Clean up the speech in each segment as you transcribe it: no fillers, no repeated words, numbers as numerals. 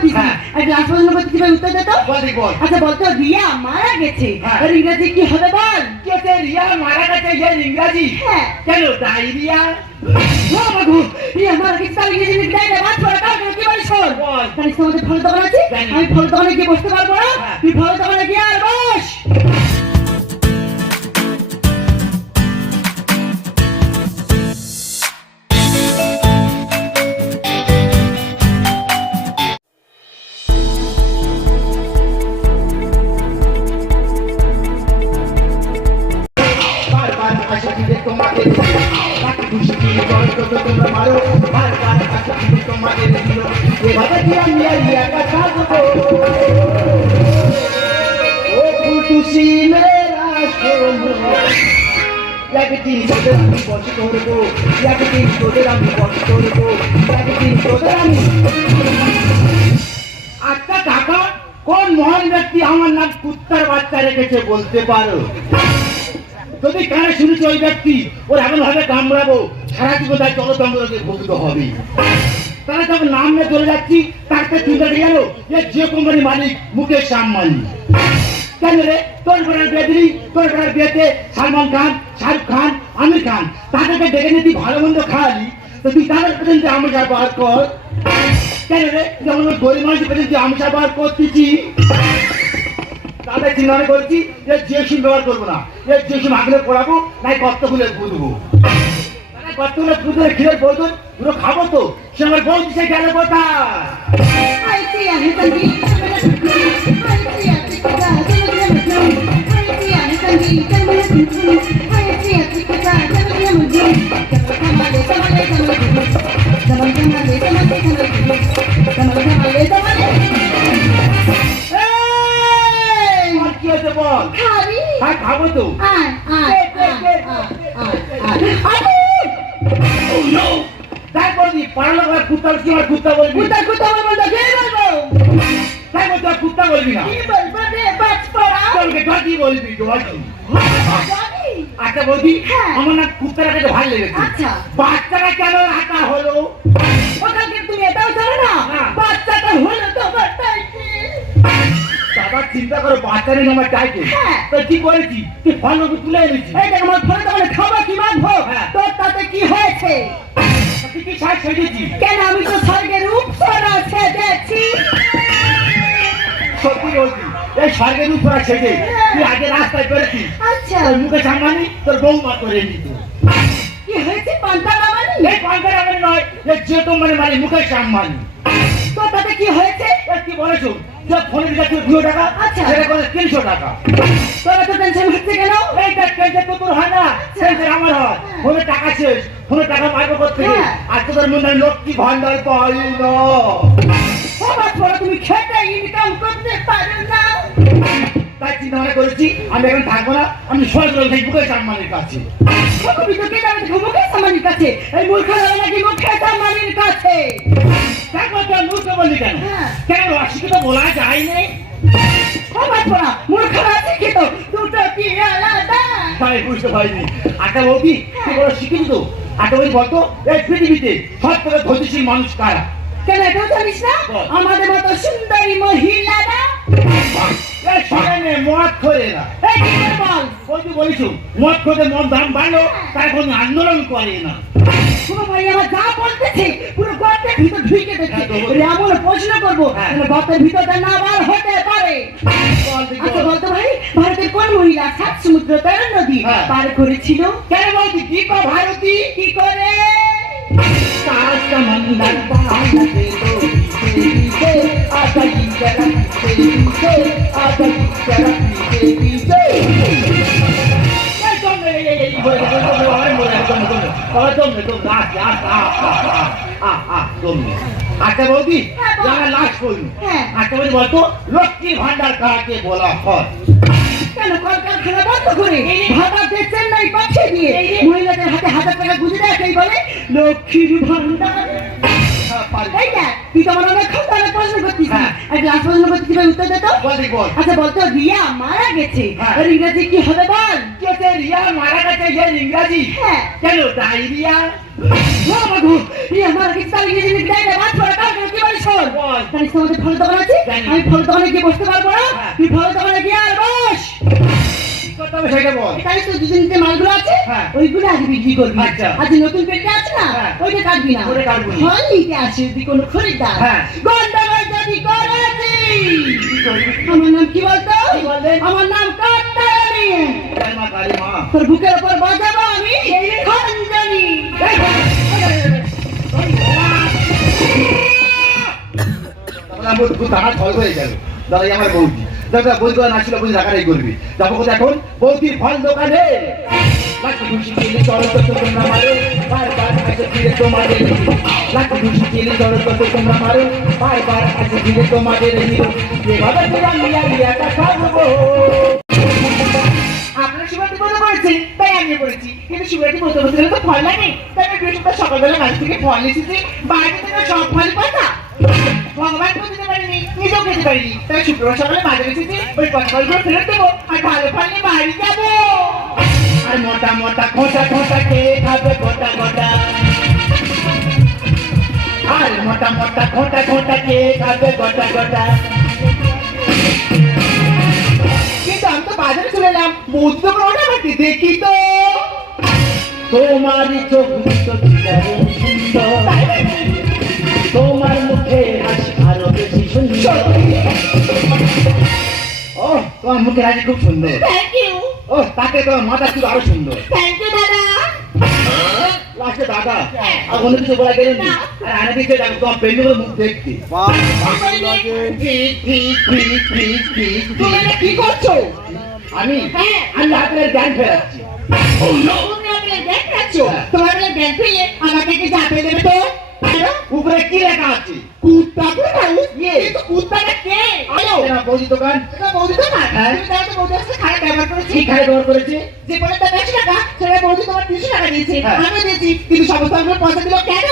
করছিস একটা লাস্ট প্রশ্ন করতে দিবে উত্তর দে তো বল আচ্ছা বলতো রিয়া মারা গেছে এর ইংরেজি কি হবে বল কি হচ্ছে রিয়া মারা গেছে এর ইংরেজি হ্যাঁ কেন ডায়রিয়া ও বাবু রিয়া মারা গেছে তার ইংরেজি লিখে দেয় বাদ পড়া কার কি বলিস শোন বল জানিস তোমাদের ফল দোকান আছে আমি ফল দোকানে গিয়ে বসতে পারবো না তুই ফল দোকানে গিয়ে আর বস তোমাকে খুশি তোমরা মারো বারবার তোমাকে এভাবে কি আমি একা থাকবো ও ফুটুসি মেরা সোনো একদিন তোদের আমি বস করবো একদিন তোদের আমি বস করবো একদিন তোদের আমি আচ্ছা কাকা কোন মহান ব্যক্তি আমার নাম কুত্তার বাচ্চা রেখেছে বলতে পারো যদি কানে শুনেছি ওই ব্যক্তি ওর এমন ভাবে কামড়াবো সারা জীবন তাই জলতন্ত্রকে ভুগতে হবে তারা যখন নাম নিয়ে চলে যাচ্ছি তারপরে চিন্তা দিয়ে গেল যে কোম্পানির মালিক মুকেশ আম্বানি কেন রে তোর বেড়ার বিয়ে দিলি তোর বেড়ার বিয়েতে সালমান খান শাহরুখ খান আমির খান তাদেরকে ডেকে নিয়ে তুই ভালো মন্দ খাওয়ালি তো তুই তাদের পেছনে আমিষা বার কর কেন রে যেমন ওই গরিব মানুষের পেছনে আমিষা বার করতেছি তাদের চিন্তা করছি যে জিওসিম ব্যবহার করবো না জিওসিম আগলে পড়াবো নাই গর্ত খুলে বুঝবো গর্ত খুলে বুঝলে খিলের বৌদন পুরো খাবো তো সে আমার বউ দিছে গেল কোথা বল হ্যাঁ খাবো তো তাই বলবি পাড়া লোক কুত্তা কি আমার কুত্তা বলবি কুত্তা বলবো না কে বলবো তাই বলতে কুত্তা বলবি না কি বলবো রে বাচ পড়া তোকে গাদি বলবি তো আচ্ছা বলবি আমার না কুত্তা রাখাতে ভালো লেগেছে আচ্ছা বাচ্চাটা কেন রাখা হলো ওখানে তুমি এটাও জানো না বাচ্চাটা হলো তো বাচ্চাই বাবা চিন্তা করো বাচ্চারে আমার চাইছে তো কি করেছি তুই ফল তুলে এনেছি এই দেখ আমার ফলে তোমার খাবার কি মানবো তোর তাতে কি হয়েছে তুই কি শাক ছেড়েছি কেন আমি তো স্বর্গের উপসরা ছেড়েছি সত্যি বলছি এই স্বর্গের উপরা ছেড়ে তুই আগে রাস্তায় করেছিস আচ্ছা তোর মুখে সামনে তোর বৌমা করে নিত কি হয়েছে পান্তা নামানি এই পান্তা নামানি নয় এই যে তোমার মানে মুখে সামনে তো তাতে কি হয়েছে কি বলেছো যে ফোনের কাছে 200 টাকা আচ্ছা সেটা করে 300 টাকা তোরা তো টেনশন হচ্ছে কেন এইটা টেনশন তো তোর হয় না টেনশন আমার হয় ফোনে টাকা শেষ ফোনে টাকা পাইবো করতে আর তোদের মনে লক্ষ্মী ভান্ডার পাই না বাবা তোরা তুমি খেতে ইনকাম করতে পারো না তাই চিন্তা ভাবনা করেছি আমি এখন থাকবো না আমি সরাসরি যাই মুকেশ আম্বানির কাছে তুমি তো কে যাবে মুকেশ আম্বানির কাছে এই মূর্খরা নাকি মুকেশ আম্বানির কাছে দেখো তোর মূর্খ বললি কেন কেন অশিক্ষিত বলা যায় না বাবা তোরা মূর্খরা শিক্ষিত দুটো কি আলাদা তাই বুঝতে পারিনি আচ্ছা বৌদি তুই বড় শিক্ষিত আচ্ছা বলি বলতো এই পৃথিবীতে সব থেকে ধৈর্যশীল মানুষ কারা কেন এটাও জানিস না আমাদের মতো সুন্দরী মহিলারা মদ করে না বল বলছি বলিস মদ করে মদ দাম বাড়লো তার কোনো আন্দোলন করে না পুরো ভাই আমার যা বলতেছে পুরো গর্তের ভিতর ঢুকে দিচ্ছে এমন প্রশ্ন করবো গর্তের ভিতরটা না বার হতে পারে আচ্ছা বলতো ভাই ভারতের কোন মহিলা 7 সমুদ্র 13 নদী পার করেছিল কেন বলছি কি কর ভারতী কি করে কাজ সমন্দর পাহাড় দে দো পীছে আতা কি জরা পীছে আতা কি জরা পীছে এই তো এই বলে আচ্ছা বৌদি লাস্ট বলি আচ্ছা বলি বলতো লক্ষ্মী ভান্ডার কাকে বলা হয় কেন কলকারখানা বন্ধ করে ভাতাতে চেন্নাই পাঠিয়ে দিয়ে মহিলাদের হাতে 1000 টাকা গুঁজে দেয় সেই বলে লক্ষ্মীর ভান্ডার তুই তো অনেক খাতারে প্রশ্ন করতিস এক লাস্ট প্রশ্ন করতিস উত্তর দে তো আচ্ছা বলতো রিয়া মারা গেছে এর ইংরেজি কি হবে বল রিয়া মারা গেছে এর ইংরেজি কেন ডায়রিয়া বাবা গো, এই আমার কি তালি গিয়ে জিনিস দেয় না, বাদ পড়া কার কি বলিস শোন? বল। জানিস তোমাদের ফল দোকান আছে? জানি। আমি ফল দোকানে গিয়ে বসতে পারবো না? হ্যাঁ। তুই ফল দোকানে গিয়ে আর বস। কি করতে হবে সেটা বল। জানিস তো দুদিন যে মালগুলো আছে, হ্যাঁ। ওইগুলো আগে বিক্রি করবি। আচ্ছা। আর যে নতুন পেটটা আছে না, হ্যাঁ। ওইটা কাটবি না। ওটা কাটবো না। ফল নিতে আসে যদি কোনো খরিদ্দার। হ্যাঁ। গন্ডগোল যদি করেছি। কি করবি? আমার নাম কি বলতো? কি বললে? আমার নাম কাত্তারানী। জয় মা কালী মা। তোর বুকের উপর বাজাবো আমি খঞ্জনি। তখন আমার খুব দাঁড়া ফল হয়ে গেল। দাদা আমার বৌদি। দাদা বই দোকান আসছিল বুঝি রাখারাই করবি। যাবো কোথায় এখন? বৌদির ফল দোকানে। লাখি খুশি খেলে চলো তো তোমরা মারো, বারবার আসে ফিরে তোমাদের হিরো। লাখি খুশি খেলে চলো তো তোমরা মারো, বারবার আসে ফিরে তোমাদের হিরো। যেভাবে তোমরা মিয়া মিয়াটা খাবো। আপনার শিবরাত্রি ব্রত করেছেন তাই আমি করেছি, কিন্তু শিবরাত্রি ব্রত করতে গেলে তো ফল লাগে। তাই আমি বৃহস্পতিবার সকালবেলা গাছ থেকে ফল এসেছি, বাড়িতে থেকে সব ফল পাতা ভগবান দিতে পারিনি, নিজেও খেতে পারিনি। তাই শুক্রবার সকালে বাজারে এসেছি, ওই ফলগুলো ফেরত দেবো আর ভালো ফল নিয়ে বাড়ি যাবো। আর মোটা মোটা খোঁটা খোঁটা কে খাবে গোটা গোটা। আর মোটা মোটা খোঁটা খোঁটা কে খাবে গোটা গোটা। কিন্তু আমি তো বাজারে চলে এলাম, বৌদ্ধ ওটা আমাকে দেখি তো। তোমারই চোখ দুটো কি দারুণ সুন্দর, তাই নাকি? তোমার মুখে হাসি আরো বেশি সুন্দর। ও তোমার মুখে হাসি খুব সুন্দর। থ্যাংক ইউ, ও তাতে তোমার মাথা চুল আরো সুন্দর। থ্যাংক ইউ দাদা। লাস্টে দাদা আর অন্য কিছু বলা গেলেন না। আর আনে দিকে যাবো তোমার পেন্ডুলের মুখ দেখতে। তুমি এটা কি করছো? আমি হ্যাঁ। আমি আপনার জ্ঞান ফেরাচ্ছি। তুমি আমাকে জ্ঞান ফেরাচ্ছো? তোমার বেলা জ্ঞান ফিরিয়ে আমাকে কি চাপে দেবে তো? কেন? উপরে কি লেখা আছে? কুত্তা কোথায়? ইয়ে। কিন্তু কুত্তাটা কে? আলো। এটা বৌদি দোকান। এটা বৌদি তো না। হ্যাঁ। তুমি জানো তো বৌদি আসলে খারাপ ব্যবহার করেছে। কি খাই ব্যবহার করেছে? যে বলে তার 100 টাকা, সেটা বৌদি তোমার 300 টাকা দিয়েছে। হ্যাঁ। আমিও দিয়েছি। কিন্তু সমস্ত আমার পয়সা দিল কেন?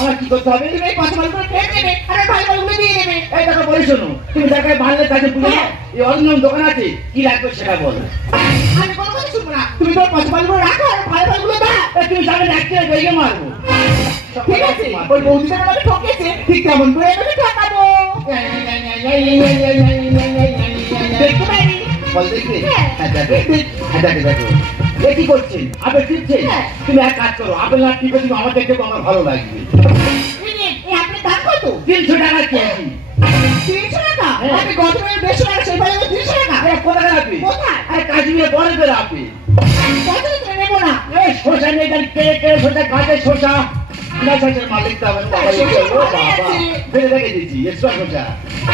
আমার কি করতে হবে? তুমি এই পয়সা মালগুলো ফেরত দেবে আর ভালো মালগুলো দিয়ে দেবে। এই টাকা বলে শোনো, তুমি দেখায় বাংলার কাছে পুজো হ্যাঁ। এই অরিন্দম দোকান আছে, কি লাগবে সেটা বলো। আমি কোনো কথা শুনবো না। তুমি তোমার পয়সা মালগুলো রাখো আর ভালো মালগুলো দাও। এই তুমি যাবে একটা বেগে মারবো। ঠিক আছে? ওই বৌদি যেন আমাকে ঠকেছে, ঠিক তেমন করে আমাকে ঠকাবো। দেখতে পারি? বল দেখবে? হ্যাঁ। হ্যাঁ দেখো। হ্যাঁ দেখো দেখো। এ কি করছেন? আপেল টিপছেন? হ্যাঁ। তুমি এক কাজ করো, আপেল না টিপে তুমি আমার দেখতে আমার ভালো লাগবে। এই নিন, এই আপেলের দাম কত? 300 টাকা কেজি। 300 টাকা? হ্যাঁ। আমি গতবারে 150 টাকা, সেবারে আবার 300 টাকা। আরে কোথায় আপেল? কোথায়? আরে কাশ্মীরে বরফের আপেল। কত লিটার নেবো না? এই শসা নেই, জানি কে কে শসা খাতে শসা। না শসার মালিক তো আমার বাবা। শসা ও ভালোই বাবা। আছে। ফেলে রেখে দিয়েছি, এক্সট্রা শসা।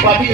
বাপি